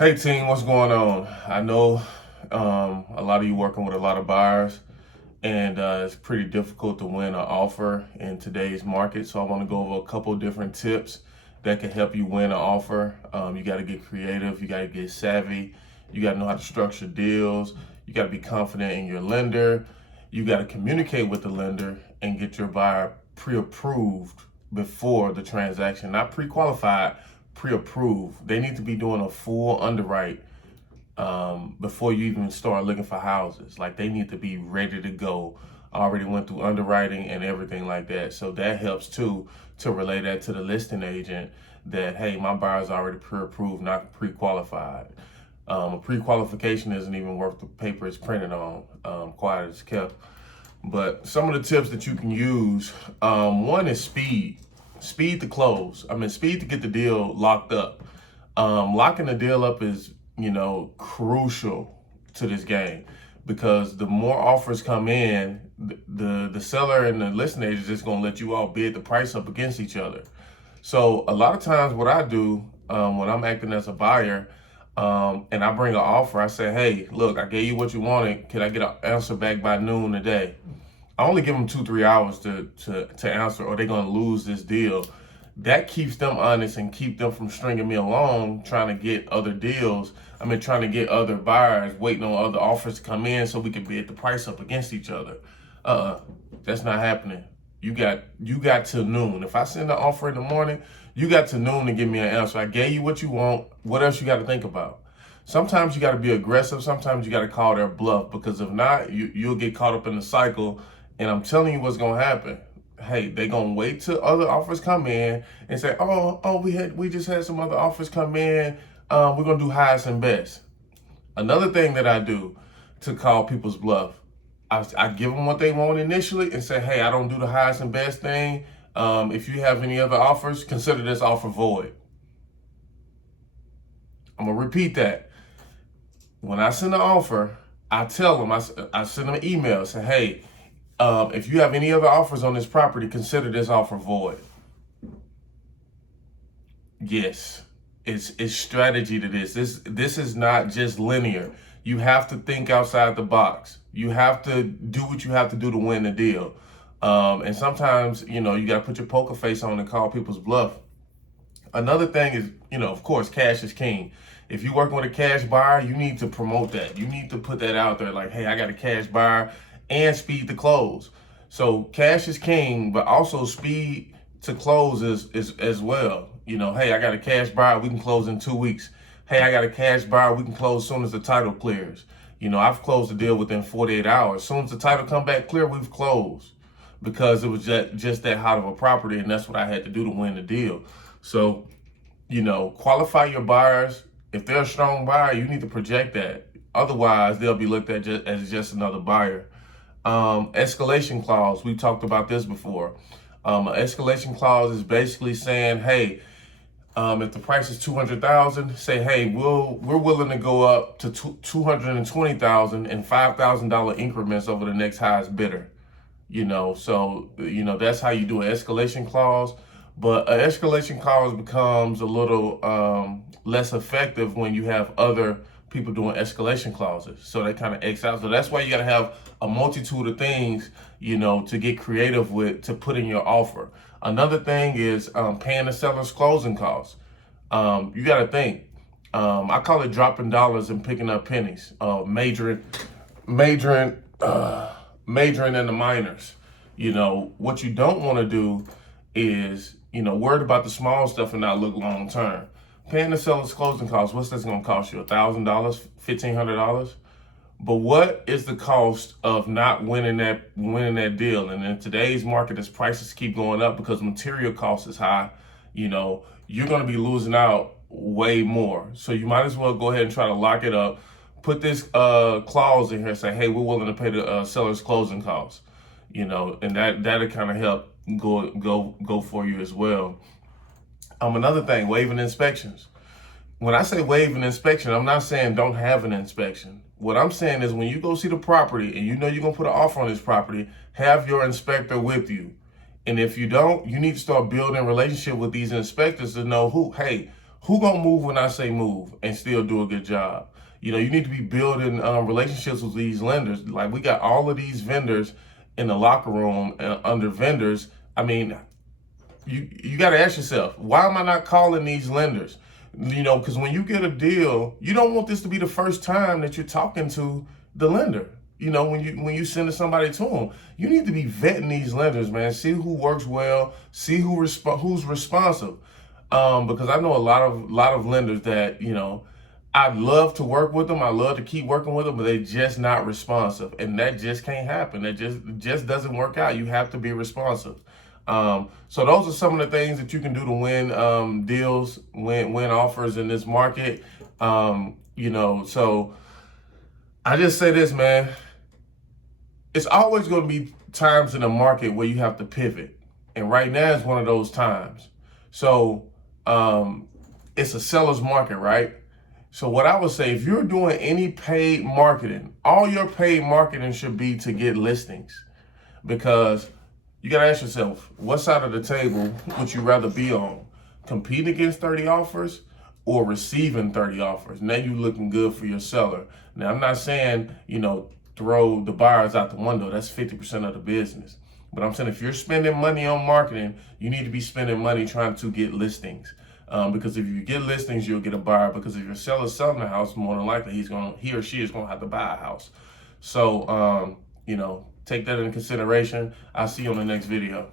Hey team, what's going on? I know a lot of you working with a lot of buyers, and it's pretty difficult to win an offer in today's market. So I want to go over a couple different tips that can help you win an offer. You got to get creative, you got to get savvy, you got to know how to structure deals, you got to be confident in your lender, you got to communicate with the lender and get your buyer pre-approved before the transaction, not pre-qualified, pre-approved. They need to be doing a full underwrite before you even start looking for houses. Like they need to be ready to go. Already went through underwriting and everything like that. So that helps too, to relay that to the listing agent that, hey, my buyer's already pre-approved, not pre-qualified. A pre-qualification isn't even worth the paper it's printed on, quiet as kept. But some of the tips that you can use, one is speed to close. Speed to get the deal locked up. Locking the deal up is, crucial to this game, because the more offers come in, the seller and the listing agent is just gonna let you all bid the price up against each other. So a lot of times what I do when I'm acting as a buyer, and I bring an offer, I say, hey, look, I gave you what you wanted. Can I get an answer back by noon today? I only give them 2-3 hours to answer, or they're gonna lose this deal. That keeps them honest and keep them from stringing me along, trying to get other deals. Trying to get other buyers, waiting on other offers to come in so we can bid the price up against each other. That's not happening. You got till noon. If I send an offer in the morning, you got till noon to give me an answer. I gave you what you want. What else you got to think about? Sometimes you got to be aggressive. Sometimes you got to call their bluff, because if not, you'll get caught up in the cycle. And I'm telling you what's going to happen. Hey, they gonna wait till other offers come in and say, oh, we just had some other offers come in. We're gonna do highest and best. Another thing that I do to call people's bluff, I give them what they want initially and say, hey, I don't do the highest and best thing. If you have any other offers, consider this offer void. I'm gonna repeat that. When I send an offer, I tell them, I send them an email, say, hey, if you have any other offers on this property, consider this offer void. Yes, it's strategy to this. This is not just linear. You have to think outside the box. You have to do what you have to do to win the deal. And sometimes, you got to put your poker face on and call people's bluff. Another thing is, of course, cash is king. If you're working with a cash buyer, you need to promote that. You need to put that out there like, hey, I got a cash buyer, and speed to close. So cash is king, but also speed to close is as well. Hey, I got a cash buyer, we can close in 2 weeks. Hey, I got a cash buyer, we can close as soon as the title clears. I've closed the deal within 48 hours. As soon as the title come back clear, we've closed, because it was just that hot of a property, and that's what I had to do to win the deal. So, qualify your buyers. If they're a strong buyer, you need to project that. Otherwise, they'll be looked at as just another buyer. Escalation clause, we talked about this before. An escalation clause is basically saying, hey, if the price is $200,000, say, hey, we're willing to go up to $220,000 in $5,000 increments over the next highest bidder. So that's how you do an escalation clause. But an escalation clause becomes a little less effective when you have other people doing escalation clauses. So they kind of X out. So that's why you got to have a multitude of things, to get creative with, to put in your offer. Another thing is paying the seller's closing costs. You got to think. I call it dropping dollars and picking up pennies. Majoring in the minors. What you don't want to do is, worried about the small stuff and not look long term. Paying the seller's closing costs, what's that's going to cost you? $1,000, $1,500? But what is the cost of not winning that deal? And in today's market, as prices keep going up because material cost is high, you're going to be losing out way more. So you might as well go ahead and try to lock it up. Put this clause in here, say, hey, we're willing to pay the seller's closing costs. And that'll kind of help go for you as well. Another thing, waiving inspections. When I say waive an inspection, I'm not saying don't have an inspection. What I'm saying is when you go see the property and you're going to put an offer on this property, have your inspector with you. And if you don't, you need to start building a relationship with these inspectors to know Who gonna move when I say move and still do a good job? You know, you need to be building relationships with these lenders. Like, we got all of these vendors in the locker room under vendors. I mean, you got to ask yourself, why am I not calling these lenders? You know, because when you get a deal, you don't want this to be the first time that you're talking to the lender. You know, when you send somebody to them, you need to be vetting these lenders, man. See who works well, see who's responsive. Because I know a lot of lenders that, you know, I'd love to work with them. I love to keep working with them, but they're just not responsive, and that just can't happen. That just doesn't work out. You have to be responsive. So those are some of the things that you can do to win deals, win offers in this market. You know, so I just say this, man. It's always going to be times in the market where you have to pivot, and right now is one of those times. So it's a seller's market, right? So what I would say, if you're doing any paid marketing, all your paid marketing should be to get listings, because you got to ask yourself, what side of the table would you rather be on? Competing against 30 offers or receiving 30 offers? Now you're looking good for your seller. Now, I'm not saying, you know, throw the buyers out the window. That's 50% of the business. But I'm saying, if you're spending money on marketing, you need to be spending money trying to get listings. Because if you get listings, you'll get a buyer. Because if your seller's selling a house, more than likely he or she is going to have to buy a house. So, you know, take that into consideration. I'll see you on the next video.